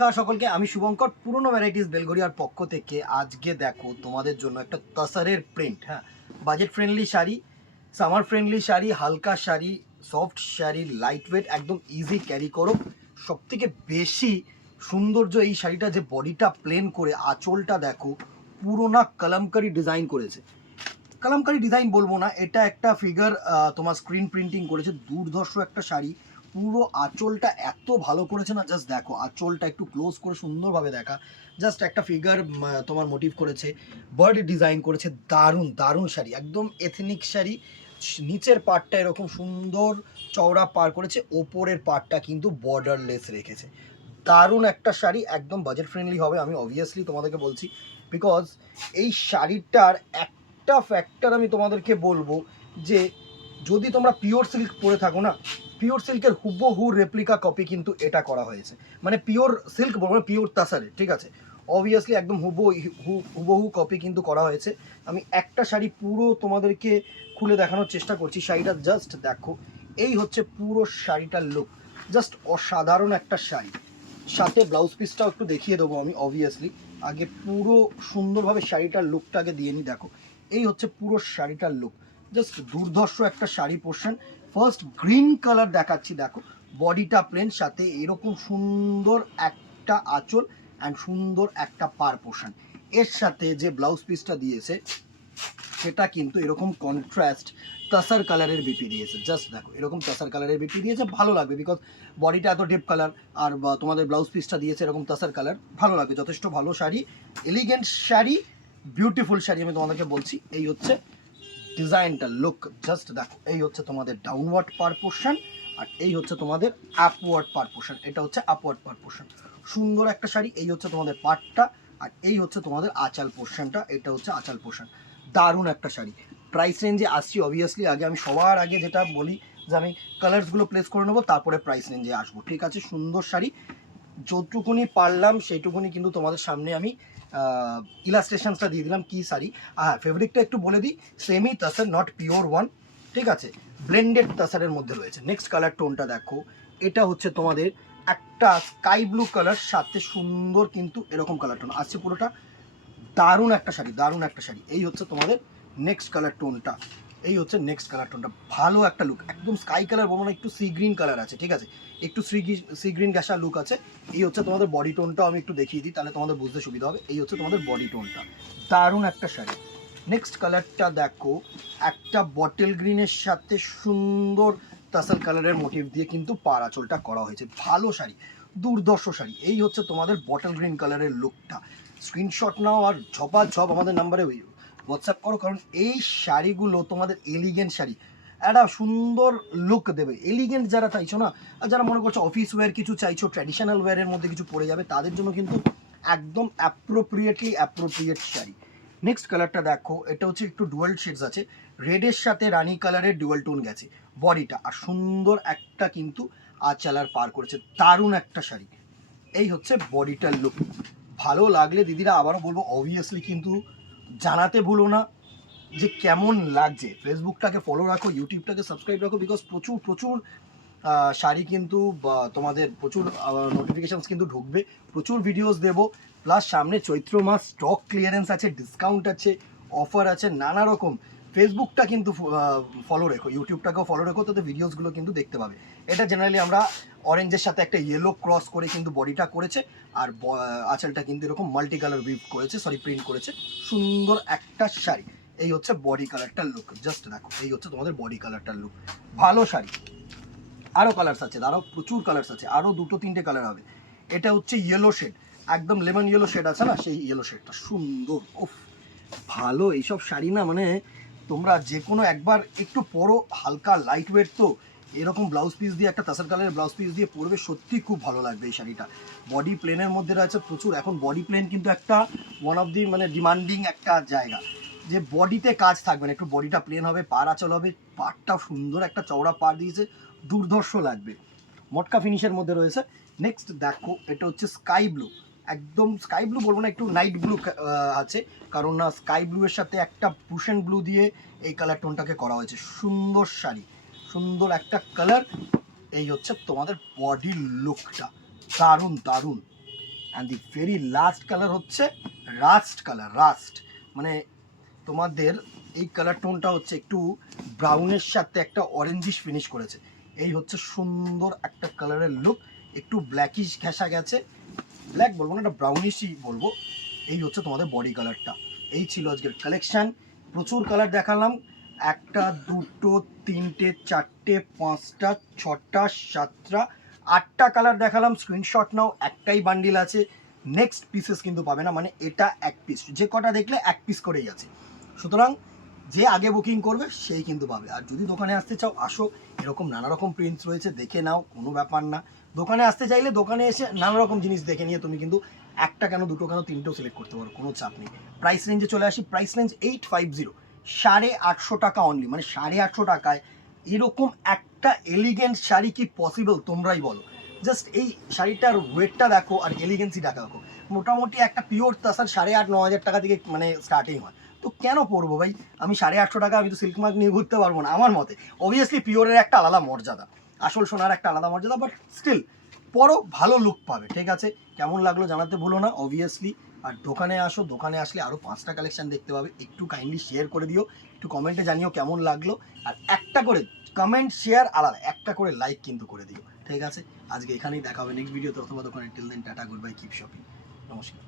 নমস্কার সকলকে, আমি শুভঙ্কর পুরনো ভ্যারাইটিস বেলঘরিয়ার পক্ষ থেকে। আজকে দেখো তোমাদের জন্য একটা তাসারের প্রিন্ট, হ্যাঁ, budget friendly sari, summer friendly sari, হালকা sari, soft sari, light weight, একদম ইজি ক্যারি করো। সব থেকে বেশি সৌন্দর্য এই শাড়িটা, যে বডিটা প্লেন করে আঁচলটা দেখো পুরো না কলমকারি ডিজাইন করেছে। কলমকারি ডিজাইন বলবো না, এটা একটা ফিগার তোমার স্ক্রিন প্রিন্টিং করেছে। দুর্ধর্ষ একটা শাড়ি, পুরো আঁচলটা এত ভালো করেছে না, জাস্ট দেখো আঁচলটা একটু ক্লোজ করে সুন্দরভাবে দেখা। জাস্ট একটা ফিগার তোমার মোটিভ করেছে, বার্ড ডিজাইন করেছে। দারুণ দারুণ শাড়ি, একদম এথনিক শাড়ি। নিচের পার্টটা এরকম সুন্দর চওড়া পার করেছে, ওপরের পার্টটা কিন্তু বর্ডারলেস রেখেছে। দারুণ একটা শাড়ি, একদম বাজেট ফ্রেন্ডলি হবে, আমি অবভিয়াসলি তোমাদেরকে বলছি। বিকজ এই শাড়িটার একটা ফ্যাক্টর আমি তোমাদেরকে বলবো, যে যদি তোমরা পিওর সিল্ক পরে থাকো না, পিওর সিল্কের হুবহু রেপ্লিকা কপি কিন্তু এটা করা হয়েছে। মানে পিওর সিল্ক বলবো না, পিওর তাসারে, ঠিক আছে, অবভিয়াসলি একদম হুবহু কপি কিন্তু করা হয়েছে। আমি একটা শাড়ি পুরো তোমাদেরকে খুলে দেখানোর চেষ্টা করছি। শাড়িটা জাস্ট দেখো, এই হচ্ছে পুরো শাড়িটার লুক, জাস্ট অসাধারণ একটা শাড়ি। সাথে ব্লাউজ পিসটাও একটু দেখিয়ে দেবো আমি অবভিয়াসলি। আগে পুরো সুন্দরভাবে শাড়িটার লুকটাকে দিয়ে নিই। দেখো এই হচ্ছে পুরো শাড়িটার লুক, জাস্ট দুর্ধর্ষ একটা sari portion. First green colour দেখাচ্ছি, দেখো বডিটা প্লেন, সাথে এরকম সুন্দর একটা আঁচল অ্যান্ড সুন্দর একটা পার পোর্শন। এর সাথে যে ব্লাউজ পিসটা দিয়েছে সেটা কিন্তু এরকম কন্ট্রাস্ট তাসার কালারের বিপি দিয়েছে। জাস্ট দেখো এরকম তাসার কালারের বিপি দিয়েছে, ভালো লাগবে বিকজ বডিটা এত ডিপ কালার, আর তোমাদের ব্লাউজ পিসটা দিয়েছে এরকম তাসার কালার, ভালো লাগবে। যথেষ্ট ভালো শাড়ি, এলিগেন্ট শাড়ি, বিউটিফুল শাড়ি, আমি তোমাদেরকে বলছি। এই হচ্ছে ডিজাইনটা, লুক জাস্ট দেখো। এই হচ্ছে তোমাদের ডাউনওয়ার্ড পার পোর্শন, আর এই হচ্ছে তোমাদের আপওয়ার্ড পার পোর্শন। এটা হচ্ছে আপওয়ার্ড পার পোর্শন, সুন্দর একটা শাড়ি। এই হচ্ছে তোমাদের পার্টটা, আর এই হচ্ছে তোমাদের আঁচাল পোর্শনটা, এটা হচ্ছে আঁচাল পোর্শন। দারুণ একটা শাড়ি। প্রাইস রেঞ্জে আসছি অবভিয়াসলি, আগে আমি সবার আগে যেটা বলি যে আমি কালার্সগুলো প্লেস করে নেবো, তারপরে প্রাইস রেঞ্জে আসবো, ঠিক আছে। সুন্দর শাড়ি, যতটুকুনি পারলাম সেইটুকুনি কিন্তু তোমাদের সামনে আমি ইলাস্ট্রেশনসটা দিয়ে দিলাম কি শাড়ি। হ্যাঁ, ফেব্রিকটা একটু বলে দিই, সেমি তাসার, নট পিওর ওয়ান, ঠিক আছে, ব্লেন্ডেড তাসারের মধ্যে রয়েছে। নেক্সট কালার টোনটা দেখো, এটা হচ্ছে তোমাদের একটা স্কাই ব্লু কালার, সাথে সুন্দর কিন্তু এরকম কালার টোন আসছে পুরোটা। দারুণ একটা শাড়ি, দারুণ একটা শাড়ি। এই হচ্ছে তোমাদের নেক্সট কালার টোনটা, এই হচ্ছে নেক্সট কালার টোনটা, ভালো একটা লুক, একদম স্কাই কালার বলবো না, একটু সি গ্রিন কালার আছে, ঠিক আছে, একটু সি গ্রিন গ্যাসা লুক আছে। এই হচ্ছে তোমাদের বডি টোনটাও আমি একটু দেখিয়ে দিই, তাহলে তোমাদের বুঝতে সুবিধা হবে। এই হচ্ছে তোমাদের বডি টোনটা, দারুণ একটা শাড়ি। নেক্সট কালারটা দেখো, একটা বটল গ্রিনের সাথে সুন্দর টাসেল কালারের মোটিভ দিয়ে কিন্তু পাড় আঁচলটা করা হয়েছে, ভালো শাড়ি, দুর্ধর্ষ শাড়ি। এই হচ্ছে তোমাদের বটল গ্রিন কালারের লুকটা। স্ক্রিনশট নাও আর ঝপাঝপ আমাদের নাম্বারে হোয়াটসঅ্যাপ করো, কারণ এই শাড়িগুলো তোমাদের এলিগেন্ট শাড়ি, একটা সুন্দর লুক দেবে। এলিগেন্ট যারা চাইছো না, আর যারা মনে করছো অফিস ওয়্যার কিছু চাইছো, ট্র্যাডিশনাল ওয়্যারের মধ্যে কিছু পরে যাবে, তাদের জন্য কিন্তু একদম অ্যাপ্রোপ্রিয়েট শাড়ি। নেক্সট কালারটা দেখো, এটা হচ্ছে একটু ডুয়াল শেডস আছে, রেডের সাথে রানি কালারের ডুয়াল টোন গেছে বডিটা, আর সুন্দর একটা কিন্তু আঁচালার পার করেছে, দারুণ একটা শাড়ি। এই হচ্ছে বডিটার লুক। ভালো লাগলে দিদিরা আবারও বলবো অবভিয়াসলি কিন্তু জানাতে ভুলো না যে কেমন লাগছে। ফেসবুকটাকে ফলো রাখো, ইউটিউবটাকে সাবস্ক্রাইব রাখো, বিকজ প্রচুর প্রচুর শাড়ি কিন্তু তোমাদের প্রচুর নোটিফিকেশানস কিন্তু ঢুকবে, প্রচুর ভিডিওস দেবো। প্লাস সামনে চৈত্র মাস, স্টক ক্লিয়ারেন্স আছে, ডিসকাউন্ট আছে, অফার আছে, নানা রকম। ফেসবুকটা কিন্তু ফলো রেখো, ইউটিউবটাকেও ফলো রেখো, তাতে ভিডিওসগুলো কিন্তু দেখতে পাবে। এটা জেনারেলি আমরা অরেঞ্জের সাথে একটা ইয়েলো ক্রস করে কিন্তু বডিটা করেছে, আর আঁচলটা কিন্তু এরকম মাল্টি কালার উইভ করেছে, প্রিন্ট করেছে, সুন্দর একটা শাড়ি। এই হচ্ছে বডি কালারটার লুক, জাস্ট দেখো, এই হচ্ছে তোমাদের বডি কালারটার লুক, ভালো শাড়ি। আরও কালার্স আছে, আরও প্রচুর কালার্স আছে, আরও দুটো তিনটে কালার হবে। এটা হচ্ছে ইয়েলো শেড, একদম লেমন ইয়েলো শেড আছে না, সেই ইয়েলো শেডটা সুন্দর। ওফ, ভালো এইসব শাড়ি না, মানে তোমরা যে কোনো একবার একটু পরো, হালকা লাইট ওয়েট, তো এরকম ব্লাউজ পিস দিয়ে, একটা তাসার কালারের ব্লাউজ পিস দিয়ে পরবে, সত্যি খুব ভালো লাগবে এই শাড়িটা। বডি প্লেনের মধ্যে রয়েছে প্রচুর, এখন বডি প্লেন কিন্তু একটা ওয়ান অফ দি মানে ডিমান্ডিং একটা জায়গা, যে বডিতে কাজ থাকবে না, একটু বডিটা প্লেন হবে, পার আঁচল হবে, পাড়টা সুন্দর একটা চওড়া পাড় দিয়েছে, দুর্ধর্ষ লাগবে, মটকা ফিনিশের মধ্যে রয়েছে। নেক্সট দেখো, এটা হচ্ছে স্কাই ব্লু, একদম স্কাই ব্লু বলবো না, একটু নাইট ব্লু আছে, কারণ না স্কাই ব্লু এর সাথে একটা পুশেন ব্লু দিয়ে এই কালার টোনটাকে করা হয়েছে। সুন্দর শাড়ি, সুন্দর একটা কালার। এই হচ্ছে তোমাদের বডির লুকটা, দারুণ দারুণ। And the very last colour হচ্ছে রাস্ট কালার। রাস্ট মানে তোমাদের এই কালার টোনটা হচ্ছে একটু ব্রাউনের সাথে একটা অরেঞ্জিশ ফিনিশ করেছে। এই হচ্ছে সুন্দর একটা কালারের লুক, একটু ব্ল্যাকিশ ঘেঁষা গেছে, ব্ল্যাক বলবো না, একটা ব্রাউনিশই বলবো। এই হচ্ছে তোমাদের বডি কালারটা। এই ছিল আজকের কালেকশান। প্রচুর কালার দেখালাম, একটা দুটো তিনটে চারটে পাঁচটা ছটা সাতটা আটটা কালার দেখালাম। স্ক্রিনশট নাও, একটাই বান্ডিল আছে, নেক্সট পিসেস কিন্তু পাবে না, মানে এটা এক পিস, যে কটা দেখলে এক পিস করেই আছে। সুতরাং যে আগে বুকিং করবে সেই কিন্তু পাবে। আর যদি দোকানে আসতে চাও আসো, এরকম নানা রকম প্রিন্টস রয়েছে, দেখে নাও, কোনো ব্যাপার না। দোকানে আসতে চাইলে দোকানে এসে নানা রকম জিনিস দেখে নিয়ে তুমি কিন্তু একটা কেন দুটো কেন তিনটেও সিলেক্ট করতে পারো, কোনো চাপ নেই। প্রাইস রেঞ্জে চলে আসি, প্রাইস রেঞ্জ 850, 850 টাকা অনলি, মানে 850 টাকায় এরকম একটা এলিগেন্ট শাড়ি কি পসিবল তোমরাই বলো। জাস্ট এই শাড়িটার ওয়েটটা দেখো আর এলিগেন্সিটা দেখো। মোটামুটি একটা পিওর তাসার 8,500-9,000 টাকা থেকে মানে স্টার্টিং হয়। তো কেন পরবো ভাই আমি 850 টাকা? আমি তো সিল্ক মার্ক নিয়ে ঘুরতে পারবো না আমার মতে। অবভিয়াসলি পিওরের একটা আলাদা মর্যাদা, আসল সোনার একটা আলাদা মর্যাদা, বাট স্টিল পরও ভালো লুক পাবে। ঠিক আছে, কেমন লাগলো জানাতে ভুলো না অবভিয়াসলি। আর দোকানে আসো, দোকানে আসলে আরও 5টা কালেকশন দেখতে পাবে। একটু কাইন্ডলি শেয়ার করে দিও, একটু কমেন্টে জানিও কেমন লাগলো। আর একটা করে কমেন্ট শেয়ার আলাদা, একটা করে লাইক কিন্তু করে দিও। ঠিক আছে, আজকে এখানেই দেখা হবে নেক্সট ভিডিওতে অথবা দোকানে। Till then tata, good bye, keep shopping, নমস্কার।